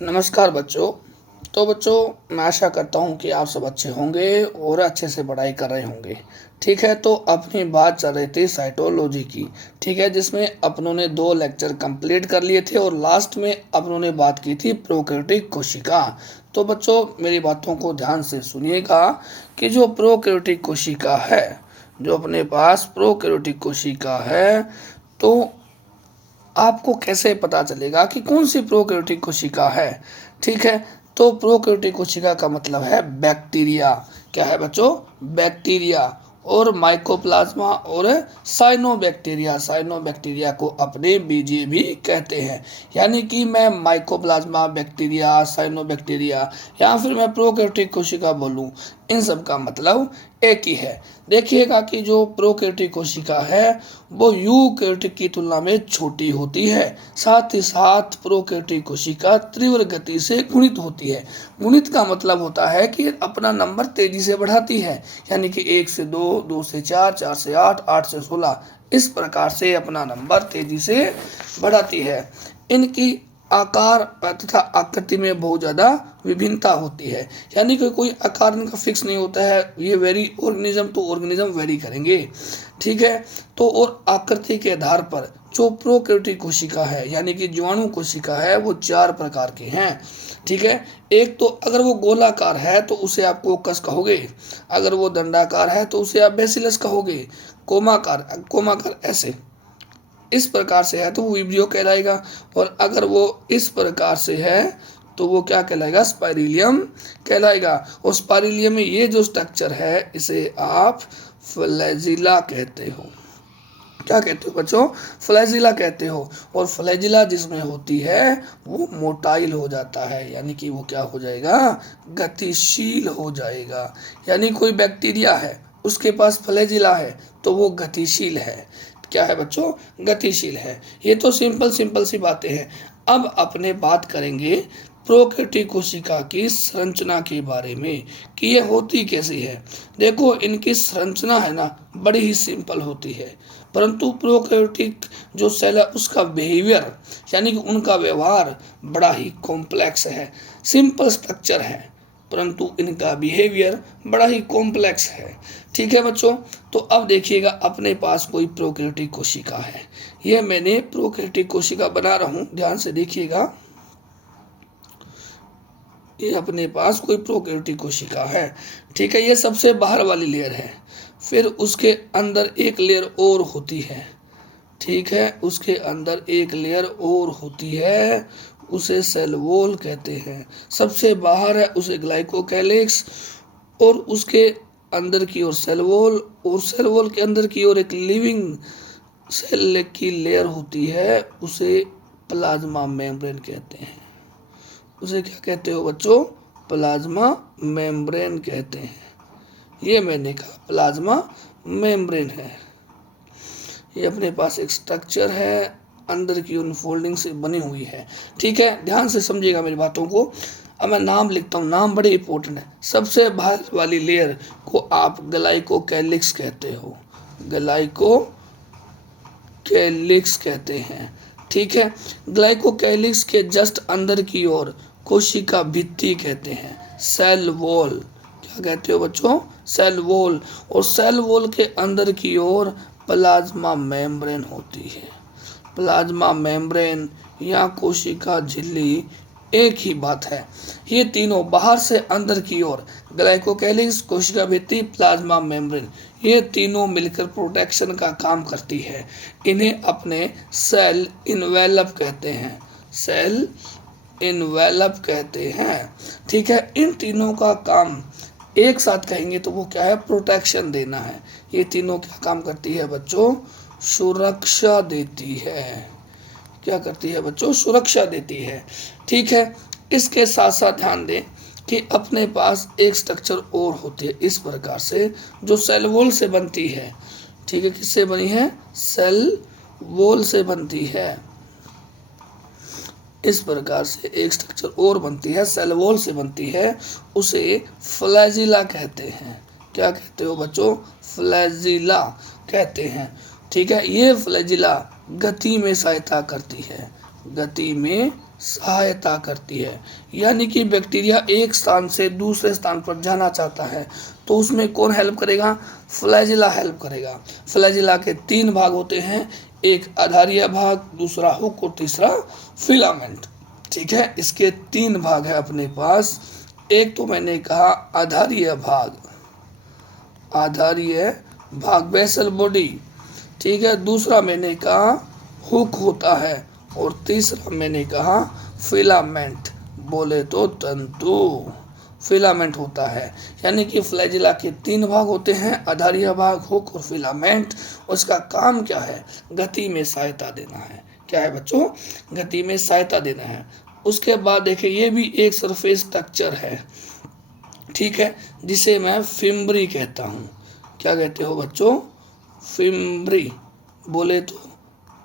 नमस्कार बच्चों। तो बच्चों, मैं आशा करता हूँ कि आप सब अच्छे होंगे और अच्छे से पढ़ाई कर रहे होंगे। ठीक है, तो अपनी बात चल रही थी साइटोलॉजी की। ठीक है, जिसमें अपनों ने 2 लेक्चर कंप्लीट कर लिए थे और लास्ट में अपनों ने बात की थी प्रोकैरियोटिक कोशिका। तो बच्चों, मेरी बातों को ध्यान से सुनिएगा कि जो प्रोकैरियोटिक कोशिका है, जो अपने पास प्रोकैरियोटिक कोशिका है, तो आपको कैसे पता चलेगा कि कौन सी प्रोकैरियोटिक कोशिका है। ठीक है, तो प्रोकैरियोटिक कोशिका का मतलब है बैक्टीरिया। क्या है बच्चों? बैक्टीरिया। और माइकोप्लाज्मा और साइनोबैक्टीरिया। साइनोबैक्टीरिया को अपने बीजे भी कहते हैं। यानी कि मैं माइकोप्लाज्मा, बैक्टीरिया, साइनोबैक्टीरिया या फिर मैं प्रोकैरियोटिक कोशिका बोलूं, इन सब का मतलब एक ही है। देखिएगा कि जो प्रोकैरियोटिक कोशिका है वो यूकैरियोटिक की तुलना में छोटी होती है। साथ ही साथ प्रोकैरियोटिक कोशिका तीव्र गति से गुणित होती है। गुणित का मतलब होता है कि अपना नंबर तेजी से बढ़ाती है, यानी कि 1 से 2, 2 से 4, 4 से 8, 8 से 16, इस प्रकार से अपना नंबर तेजी से बढ़ाती है। इनकी आकार तथा आकृति में बहुत ज़्यादा विभिन्नता होती है, यानी कि कोई आकार इनका फिक्स नहीं होता है। ये vary organism to organism vary करेंगे। ठीक है, तो और आकृति के आधार पर जो प्रोकैरियोटिक कोशिका है, यानी कि जीवाणु कोशिका है, वो 4 प्रकार की हैं। ठीक है, एक तो अगर वो गोलाकार है तो उसे आप कोकस कहोगे, अगर वो दंडाकार है तो उसे आप बेसिलस कहोगे, कोमाकार ऐसे इस प्रकार से है तो वो विब्रियो कहलाएगा, और अगर वो इस प्रकार से है तो वो क्या कहलाएगा? स्पाइरिलियम कहलाएगा। और स्पाइरिलियम में ये जो स्ट्रक्चर है इसे आप फ्लैजिला कहते हो। क्या कहते हो बच्चों? फ्लैजिला कहते हो। और फ्लैजिला जिसमें होती है वो मोटाइल हो जाता है, यानी कि वो क्या हो जाएगा? गतिशील हो जाएगा। यानी कोई बैक्टीरिया है, उसके पास फ्लैजिला है तो वो गतिशील है। क्या है बच्चों? गतिशील है। ये तो सिंपल सी बातें हैं। अब अपने बात करेंगे प्रोकैरियोटिक कोशिका की संरचना के बारे में कि ये होती कैसी है। देखो, इनकी संरचना है ना, बड़ी ही सिंपल होती है, परंतु प्रोकैरियोटिक जो सेल है उसका बिहेवियर, यानी कि उनका व्यवहार बड़ा ही कॉम्प्लेक्स है। सिंपल स्ट्रक्चर है परंतु इनका बिहेवियर बड़ा ही कॉम्प्लेक्स है। ठीक है बच्चों, तो अब देखिएगा अपने पास कोई प्रोकैरियोटिक कोशिका है। ये मैंने प्रोकैरियोटिक कोशिका बना रहा हूँ, ध्यान से देखिएगा। ये अपने पास कोई प्रोकैरियोटिक कोशिका है। ठीक है, ये सबसे बाहर वाली लेयर है। फिर उसके अंदर एक लेयर और होती है। ठीक है, उसके अंदर एक लेयर और होती है, उसे सेल वॉल कहते हैं। सबसे बाहर है उसे ग्लाइकोकैलिक्स, और उसके अंदर की ओर सेल वॉल, और सेल वॉल के अंदर की ओर एक लिविंग सेल की लेयर होती है, उसे प्लाज्मा मेम्ब्रेन कहते हैं। उसे क्या कहते हो बच्चों? प्लाज्मा मेम्ब्रेन कहते हैं। ये मैंने कहा प्लाज्मा मेम्ब्रेन है। ये अपने पास एक स्ट्रक्चर है, अंदर की अनफोल्डिंग से बनी हुई है। ठीक है, ध्यान से समझिएगा मेरी बातों को। अब मैं नाम लिखता हूँ, नाम बड़े इंपॉर्टेंट है। सबसे बाहर वाली लेयर को आप ग्लाइकोकैलिक्स कहते हो, ग्लाइकोकैलिक्स कहते हैं। ठीक है, ग्लाइकोकैलिक्स के जस्ट अंदर की ओर कोशिका भित्ति कहते हैं, सेल वॉल। क्या कहते हो बच्चों? Cell wall. और सेल वॉल के अंदर की ओर प्लाज्मा मेम्ब्रेन होती है। प्लाज्मा मेम्ब्रेन या कोशिका झिल्ली एक ही बात है। ये तीनों बाहर से अंदर की ओर, ग्लाइकोकैलिक्स, कोशिका भित्ति, प्लाज्मा मेम्ब्रेन, ये तीनों मिलकर प्रोटेक्शन का काम करती है। इन्हें अपने सेल इनवेलप कहते हैं, सेल इनवेलप कहते हैं। ठीक है, इन तीनों का काम एक साथ कहेंगे तो वो क्या है? प्रोटेक्शन देना है। ये तीनों क्या काम करती है बच्चों? सुरक्षा देती है। क्या करती है बच्चों? सुरक्षा देती है। ठीक है, इसके साथ साथ ध्यान दें कि अपने पास एक स्ट्रक्चर और होती है इस प्रकार से, जो सेल वॉल से बनती है। ठीक है, किससे बनी है? सेल वॉल से बनती है। इस प्रकार से एक स्ट्रक्चर और बनती है, सेल वॉल से बनती है, उसे फ्लैजिला कहते हैं। क्या कहते हो बच्चों? फ्लैजिला कहते हैं। ठीक है, ये फ्लैजिला गति में सहायता करती है, गति में सहायता करती है। यानी कि बैक्टीरिया एक स्थान से दूसरे स्थान पर जाना चाहता है तो उसमें कौन हेल्प करेगा? फ्लैजिला हेल्प करेगा। फ्लैजिला के 3 भाग होते हैं, एक आधारीय भाग, दूसरा हुक और तीसरा फिलामेंट। ठीक है, इसके 3 भाग है अपने पास। एक तो मैंने कहा आधारीय भाग, आधारीय भाग बेसल बॉडी। ठीक है, दूसरा मैंने कहा हुक होता है और तीसरा मैंने कहा फिलामेंट, बोले तो तंतु, फिलामेंट होता है। यानी कि फ्लैजिला के 3 भाग होते हैं, आधारीय भाग, हुक और फिलामेंट। उसका काम क्या है? गति में सहायता देना है। क्या है बच्चों? गति में सहायता देना है। उसके बाद देखिए ये भी एक सरफेस स्ट्रक्चर है, ठीक है, जिसे मैं फिम्ब्री कहता हूँ। क्या कहते हो बच्चों? फिम्ब्री, बोले तो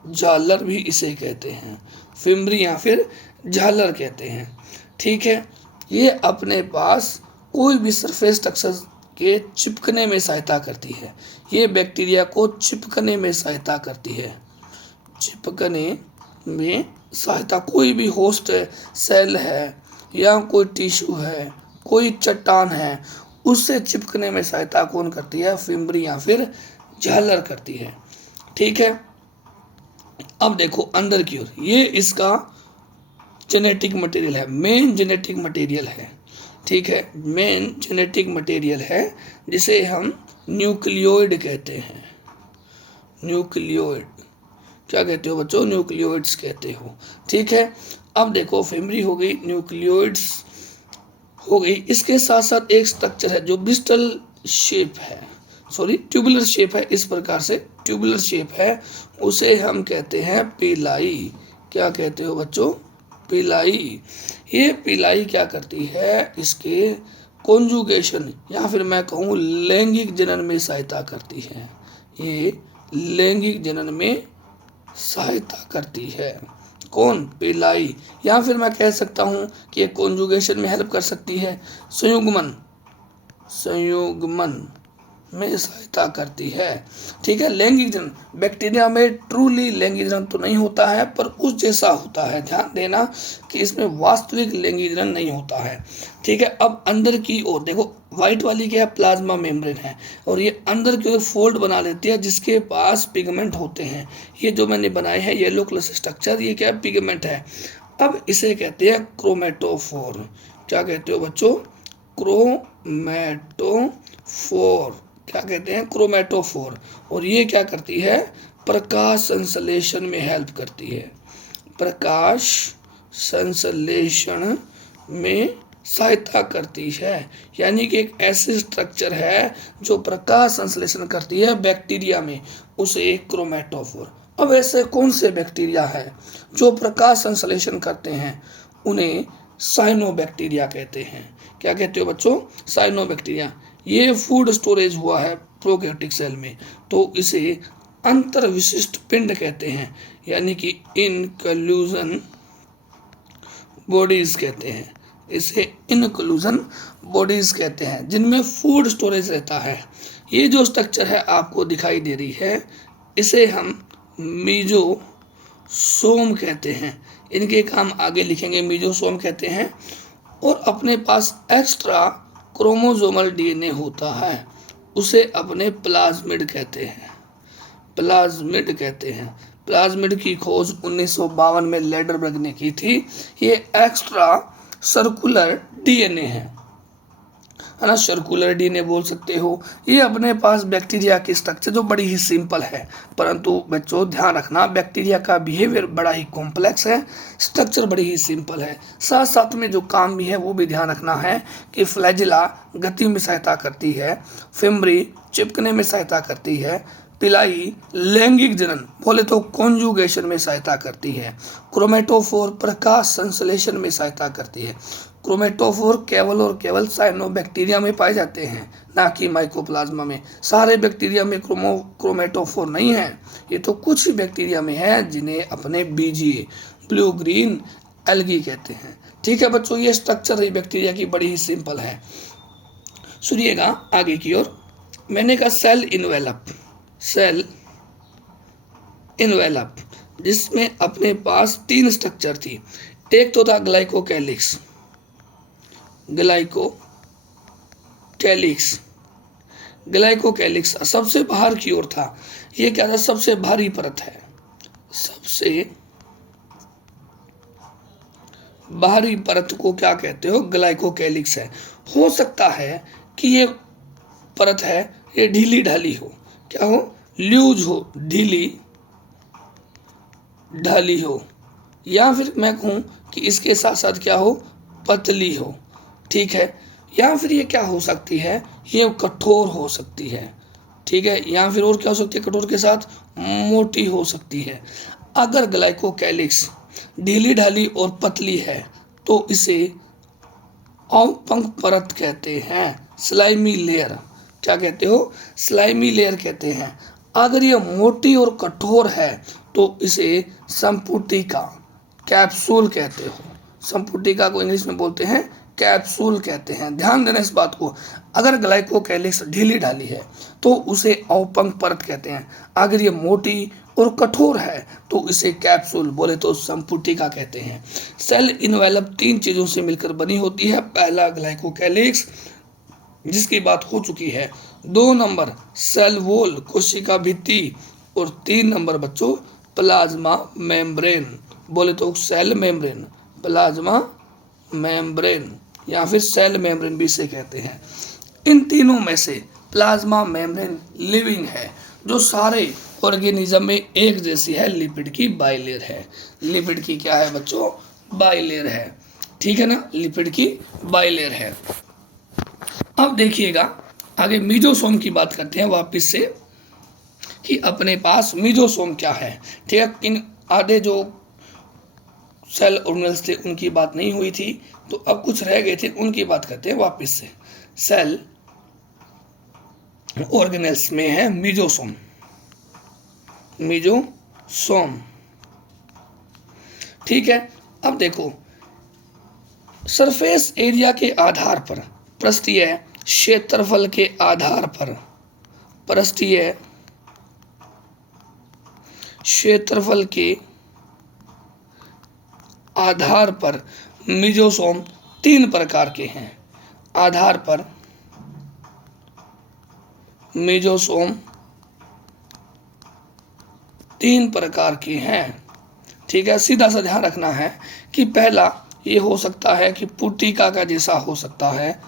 झालर भी इसे कहते हैं, फिम्ब्री या फिर झालर कहते हैं। ठीक है, ये अपने पास कोई भी सरफेस स्ट्रक्चर के चिपकने में सहायता करती है। ये बैक्टीरिया को चिपकने में सहायता करती है, चिपकने में सहायता। कोई भी होस्ट सेल है या कोई टिश्यू है, कोई चट्टान है, उससे चिपकने में सहायता कौन करती है? फिम्ब्री या फिर झालर करती है। ठीक है, अब देखो अंदर की ओर, ये इसका जेनेटिक मटेरियल है, मेन जेनेटिक मटेरियल है। ठीक है, मेन जेनेटिक मटेरियल है जिसे हम न्यूक्लियोइड कहते हैं। न्यूक्लियोइड, क्या कहते हो बच्चों? न्यूक्लियोइड्स कहते हो। ठीक है, अब देखो फिम्ब्री हो गई, न्यूक्लियोइड्स हो गई। इसके साथ साथ एक स्ट्रक्चर है जो ब्रिस्टल शेप है, सॉरी ट्यूबुलर शेप है, इस प्रकार से ट्यूबुलर शेप है, उसे हम कहते हैं पिलाई। क्या कहते हो बच्चों? पिलाई। ये पिलाई क्या करती है? इसके कॉन्जुगेशन या फिर मैं कहूँ लैंगिक जनन में सहायता करती है। ये लैंगिक जनन में सहायता करती है। कौन? पिलाई। या फिर मैं कह सकता हूँ कि ये कॉन्जुगेशन में हेल्प कर सकती है, संयुग्मन, संयुग्मन में सहायता करती है। ठीक है, लैंगिक जनन, बैक्टीरिया में ट्रूली लैंगिक जनन तो नहीं होता है पर उस जैसा होता है। ध्यान देना कि इसमें वास्तविक लैंगिक जनन नहीं होता है। ठीक है, अब अंदर की ओर देखो, व्हाइट वाली क्या है? प्लाज्मा मेम्ब्रेन है, और ये अंदर की ओर फोल्ड बना लेती है जिसके पास पिगमेंट होते हैं। ये जो मैंने बनाए हैं येलो कलर से स्ट्रक्चर, ये क्या है? पिगमेंट है। अब इसे कहते हैं क्रोमेटोफोर। क्या कहते हो बच्चों? क्रोमेटोफोर। क्या कहते हैं? क्रोमेटोफोर। और ये क्या करती है? प्रकाश संश्लेषण में हेल्प करती है, प्रकाश संश्लेषण में सहायता करती है। यानी कि एक ऐसी स्ट्रक्चर है जो प्रकाश संश्लेषण करती है बैक्टीरिया में, उसे क्रोमेटोफोर। अब ऐसे कौन से बैक्टीरिया है जो प्रकाश संश्लेषण करते हैं? उन्हें साइनोबैक्टीरिया कहते हैं। क्या कहते हो बच्चों? साइनोबैक्टीरिया। ये फूड स्टोरेज हुआ है प्रोकैरियोटिक सेल में, तो इसे अंतर विशिष्ट पिंड कहते हैं, यानी कि इनक्लूजन बॉडीज कहते हैं। इसे इनक्लूजन बॉडीज कहते हैं जिनमें फूड स्टोरेज रहता है। ये जो स्ट्रक्चर है आपको दिखाई दे रही है, इसे हम मीजोसोम कहते हैं। इनके काम आगे लिखेंगे, मीजोसोम कहते हैं। और अपने पास एक्स्ट्रा क्रोमोसोमल डीएनए होता है, उसे अपने प्लाज्मिड कहते हैं, प्लाज्मिड कहते हैं। प्लाज्मिड की खोज 1952 में लेडरबर्ग ने की थी। ये एक्स्ट्रा सर्कुलर डीएनए है ना, सर्कुलर डीएनए बोल सकते हो। ये अपने पास बैक्टीरिया की स्ट्रक्चर जो बड़ी ही सिंपल है, परंतु बच्चों ध्यान रखना बैक्टीरिया का बिहेवियर बड़ा ही कॉम्प्लेक्स है, स्ट्रक्चर बड़ी ही सिंपल है। साथ साथ में जो काम भी है वो भी ध्यान रखना है कि फ्लैजिला गति में सहायता करती है, फिम्ब्री चिपकने में सहायता करती है, पिलाई लैंगिक जनन बोले तो कॉन्जुगेशन में सहायता करती है, क्रोमेटोफोर प्रकाश संश्लेषण में सहायता करती है। क्रोमेटोफोर केवल और केवल साइनोबैक्टीरिया में पाए जाते हैं, ना कि माइकोप्लाज्मा में। सारे बैक्टीरिया में क्रोमेटोफोर नहीं है, ये तो कुछ ही बैक्टीरिया में है जिन्हें अपने बीजीए ब्लू ग्रीन एल्गी कहते हैं। ठीक है बच्चों, ये स्ट्रक्चर ही बैक्टीरिया की बड़ी ही सिंपल है। सुनिएगा आगे की ओर, मैंने कहा सेल इनवेलप, सेल इनवेलप जिसमें अपने पास 3 स्ट्रक्चर थी। एक तो था ग्लाइकोकैलिक्स, ग्लाइकोकैलिक्स, ग्लाइकोकैलिक्स सबसे बाहर की ओर था। ये क्या था, सबसे भारी परत है, सबसे बाहरी परत को क्या कहते हो, ग्लाइकोकैलिक्स है। हो सकता है कि ये परत है ये ढीली ढाली हो, क्या हो, लूज हो, ढीली ढाली हो, या फिर मैं कहूँ कि इसके साथ साथ क्या हो, पतली हो, ठीक है। या फिर ये क्या हो सकती है, ये कठोर हो सकती है, ठीक है। या फिर और क्या हो सकती है, कठोर के साथ मोटी हो सकती है। अगर ग्लाइकोकैलिक्स ढीली ढाली और पतली है तो इसे अवपंक परत कहते हैं, स्लाइमी लेयर। क्या कहते हो, स्लाइमी लेयर कहते हैं। अगर ये मोटी और कठोर है तो इसे संपुटिका, कैप्सूल कहते हो। संपुटिका को इंग्लिश में बोलते हैं कैप्सूल कहते हैं। ध्यान देना इस बात को। अगर ग्लाइकोकैलिक्स ढीली ढाली है तो उसे अवपंक परत कहते हैं। अगर ये मोटी और कठोर है तो इसे कैप्सूल, बोले तो संपुटिका कहते हैं। सेल इनवेलप 3 चीजों से मिलकर बनी होती है। पहला ग्लाइकोकैलिक्स, जिसकी बात हो चुकी है। 2 नंबर सेल वॉल, कोशिका भित्ति, और 3 नंबर बच्चों प्लाज्मा मेम्ब्रेन, बोले तो सेल मेम्ब्रेन, प्लाज्मा मेम्ब्रेन, या फिर सेल मेम्ब्रेन भी इसे कहते हैं। इन तीनों में से प्लाज्मा मेम्ब्रेन लिविंग है, जो सारे ऑर्गेनिज्म में एक जैसी है, लिपिड की बाइलेयर है। लिपिड की क्या है बच्चों, बाइलेयर है, ठीक है ना, लिपिड की बाइलेयर है। अब देखिएगा आगे मीजोसोम की बात करते हैं वापस से, कि अपने पास मीजोसोम क्या है, ठीक है। इन आधे जो सेल ऑर्गेनेल्स थे उनकी बात नहीं हुई थी, तो अब कुछ रह गए थे, उनकी बात करते हैं वापस से। सेल ऑर्गेनेल्स में है मीजोसोम, मीजोसोम, ठीक है। अब देखो, सरफेस एरिया के आधार पर, पृष्ठीय क्षेत्रफल के आधार पर, पृष्ठीय क्षेत्रफल के आधार पर मीजोसोम 3 प्रकार के हैं। आधार पर मीजोसोम 3 प्रकार के हैं, ठीक है। सीधा सा ध्यान रखना है कि पहला ये हो सकता है कि पुटिका का जैसा हो सकता है,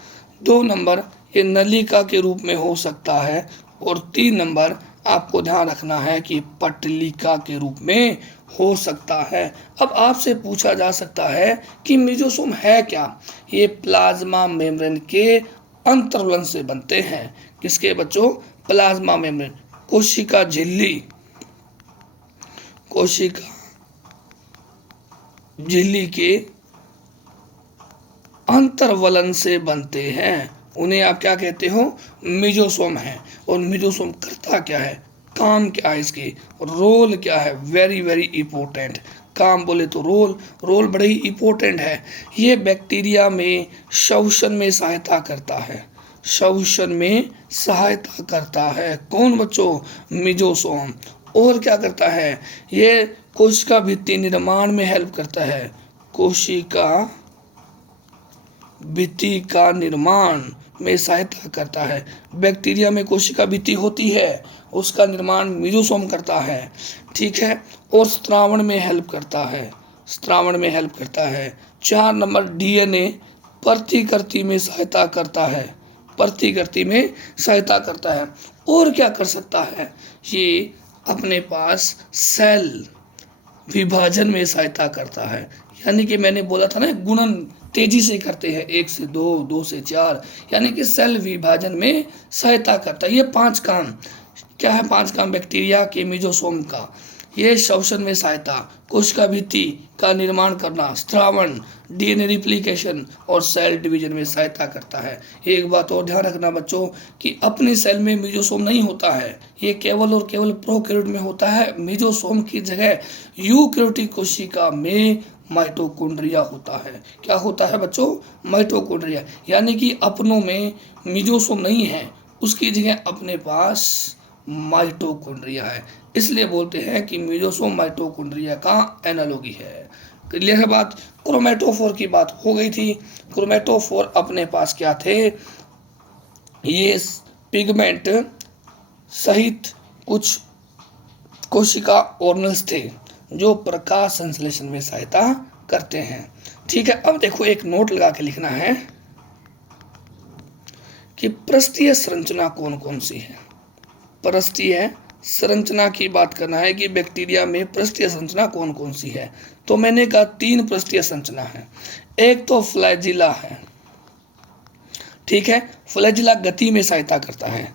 2 नंबर ये नलिका के रूप में हो सकता है, और 3 नंबर आपको ध्यान रखना है कि पटलिका के रूप में हो सकता है। अब आपसे पूछा जा सकता है कि मीजोसोम है क्या, ये प्लाज्मा मेम्ब्रेन के अंतर्वलन से बनते हैं। किसके बच्चों, प्लाज्मा मेम्ब्रेन, कोशिका झिल्ली, कोशिका झिल्ली के अंतर्वलन से बनते हैं, उन्हें आप क्या कहते हो, मीजोसोम है। और मीजोसोम करता क्या है, काम क्या है इसके, रोल क्या है, वेरी वेरी इंपॉर्टेंट। काम बोले तो रोल बड़े ही इंपॉर्टेंट है। ये बैक्टीरिया में श्वसन में सहायता करता है, श्वसन में सहायता करता है। कौन बच्चों, मीजोसोम। और क्या करता है, ये कोशिका भित्ति निर्माण में हेल्प करता है, कोशिका भित्ति का निर्माण में सहायता करता है। बैक्टीरिया में कोशिका भित्ति होती है, उसका निर्माण मीजोसोम करता है, ठीक है। और स्त्रावण में हेल्प करता है, स्त्रावण में हेल्प करता है। 4 नंबर डीएनए प्रतिकृति में सहायता करता है, प्रतिकृति में सहायता करता है। और क्या कर सकता है, ये अपने पास सेल विभाजन में सहायता करता है। यानी कि मैंने बोला था ना, गुणन तेजी से करते हैं, 1 से 2, 2 से 4, यानी कि सेल विभाजन में सहायता करता है। ये 5 काम क्या है, 5 काम बैक्टीरिया के मीजोसोम का। ये श्वसन में सहायता, कोशिका भित्ति का निर्माण करना, स्त्रावण, डीएनए रिप्लिकेशन और सेल डिवीजन में सहायता करता है। एक बात और ध्यान रखना बच्चों कि अपनी सेल में मीजोसोम नहीं होता है, ये केवल और केवल प्रोकैरियोट में होता है। मीजोसोम की जगह यूकैरियोटिक कोशिका में माइटोकॉन्ड्रिया होता है। क्या होता है बच्चों, माइटोकॉन्ड्रिया। यानी कि अपनों में मीजोसोम नहीं है, उसकी जगह अपने पास माइटोकॉन्ड्रिया है। इसलिए बोलते हैं कि मीजोसोम माइटोकॉन्ड्रिया का एनालॉगी है। क्लियर है बात। क्रोमेटोफोर की बात हो गई थी। क्रोमेटोफोर अपने पास क्या थे, ये पिगमेंट सहित कुछ कोशिका ऑर्गेनल्स थे जो प्रकाश संश्लेषण में सहायता करते हैं। ठीक है, अब देखो एक नोट लगा के लिखना है कि पृष्ठीय संरचना कौन कौन सी है। पृष्ठीय संरचना की बात करना है कि बैक्टीरिया में पृष्ठीय संरचना कौन कौन सी है। तो मैंने कहा 3 पृष्ठीय संरचना है। एक तो फ्लैजिला है, ठीक है, फ्लैजिला गति में सहायता करता है।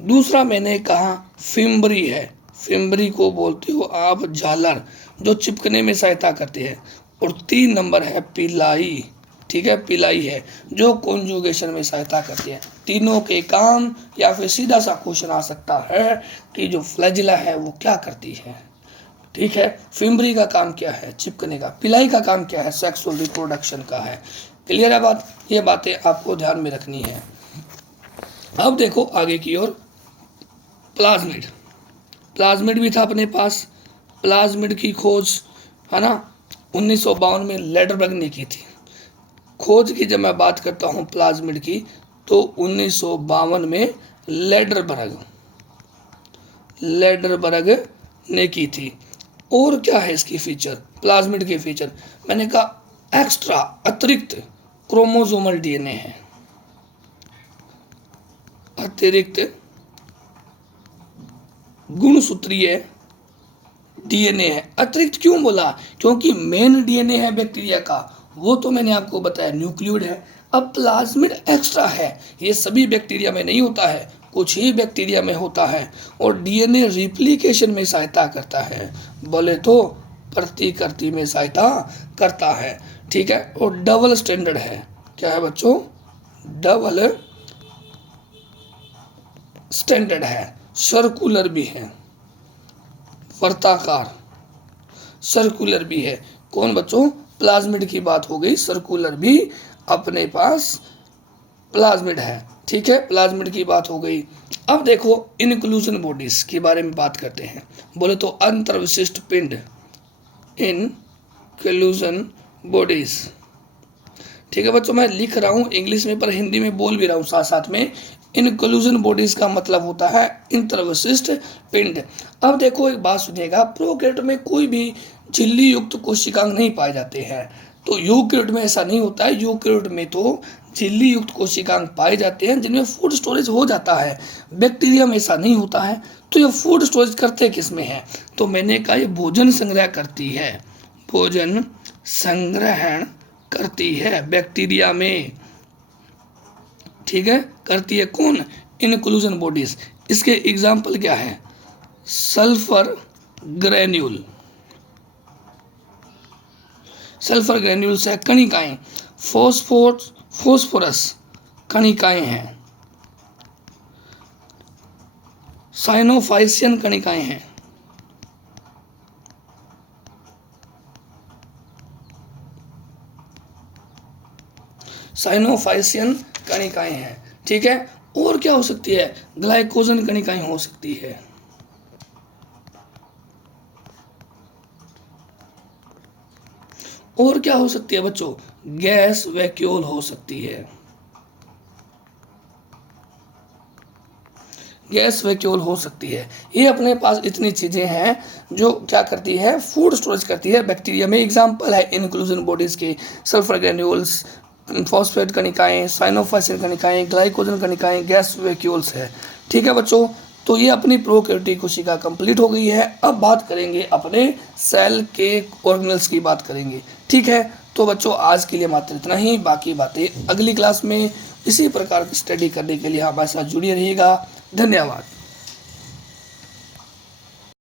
दूसरा मैंने कहा फिम्बरी है, फिम्बरी को बोलते हो आप झालर, जो चिपकने में सहायता करती है। और 3 नंबर है पिलाई, ठीक है, पिलाई है जो कॉन्जुगेशन में सहायता करती है। तीनों के काम, या फिर सीधा सा क्वेश्चन आ सकता है कि जो फ्लैजिला है वो क्या करती है। ठीक है, फिम्बरी का काम क्या है, चिपकने का। पिलाई का काम क्या है, सेक्सुअल रिप्रोडक्शन का है। क्लियर है बात, ये बातें आपको ध्यान में रखनी है। अब देखो आगे की ओर, प्लाज्मिड, प्लाज्मिड भी था अपने पास। प्लाज्मिड की खोज है ना 1952 में लेडरबर्ग ने की थी। खोज की जब मैं बात करता हूँ प्लाज्मिड की, तो 1952 में लेडरबर्ग ने की थी। और क्या है इसकी फीचर, प्लाज्मिड के फीचर, मैंने कहा एक्स्ट्रा, अतिरिक्त क्रोमोसोमल डीएनए है, अतिरिक्त गुणसूत्रीय डीएनए है। अतिरिक्त क्यों बोला, क्योंकि मेन डीएनए है बैक्टीरिया का, वो तो मैंने आपको बताया न्यूक्लियोइड है। अब प्लाज्मिड एक्स्ट्रा है, ये सभी बैक्टीरिया में नहीं होता है, कुछ ही बैक्टीरिया में होता है। और डीएनए रिप्लिकेशन में सहायता करता है, बोले तो प्रतिकृति में सहायता करता है। ठीक है, और डबल स्टैंडर्ड है। क्या है बच्चों, डबल स्टैंडर्ड है। सर्कुलर भी है, वर्ताकार, सर्कुलर भी है। कौन बच्चों, प्लाज्मिड की बात हो गई, सर्कुलर भी अपने पास प्लाज्मिड है। ठीक है, प्लाज्मिड की बात हो गई। अब देखो इनक्लूजन बॉडीज के बारे में बात करते हैं। बोले तो अंतर्विशिष्ट पिंड, इनक्लूजन बॉडीज। ठीक है बच्चों, मैं लिख रहा हूँ इंग्लिश में पर हिंदी में बोल भी रहा हूँ साथ साथ में। इनक्लूजन बॉडीज का मतलब होता है इंतर्विशिष्ट पिंड। अब देखो एक बात सुनिएगा, प्रोकैरियोट में कोई भी झिल्ली युक्त कोशिकांग नहीं पाए जाते हैं। तो यूकैरियोट में ऐसा नहीं होता है, यूकैरियोट में तो झिल्ली युक्त कोशिकांग पाए जाते हैं जिनमें फूड स्टोरेज हो जाता है। बैक्टीरिया में ऐसा नहीं होता है। तो ये फूड स्टोरेज करते किस में है, तो मैंने कहा ये भोजन संग्रह करती है, भोजन संग्रहण करती है बैक्टीरिया में। ठीक है, करती है कौन, इनक्लूजन बॉडीज। इसके एग्जाम्पल क्या है, सल्फर ग्रेन्यूल, सल्फर ग्रेन्यूल से कणिकाएं, फोस्फोरस कणिकाएं हैं, साइनोफाइसियन कणिकाएं हैं। साइनोफाइसियन कणिकाएं हैं। ठीक है, और क्या हो सकती है, ग्लाइकोजन कणिकाएं हो सकती है। और क्या हो सकती है बच्चों, गैस वैक्यूल हो सकती है, गैस वैक्यूल हो सकती है। ये अपने पास इतनी चीजें हैं जो क्या करती है, फूड स्टोरेज करती है बैक्टीरिया में। एग्जाम्पल है इनक्लूजन बॉडीज के, सल्फर ग्रेन्यूल्स, फॉस्फेट कणिकाएं, साइनोफाइसिन कणिकाएं, ग्लाइकोजन कणिकाएं, गैस वैक्यूल्स है। ठीक है बच्चों, तो ये अपनी प्रोकैरियोटिक कोशिका कंप्लीट हो गई है। अब बात करेंगे अपने सेल के ऑर्गेनल्स की बात करेंगे। ठीक है, तो बच्चों आज के लिए मात्र इतना ही, बाकी बातें अगली क्लास में। इसी प्रकार की स्टडी करने के लिए हमारे साथ जुड़े रहिएगा। धन्यवाद।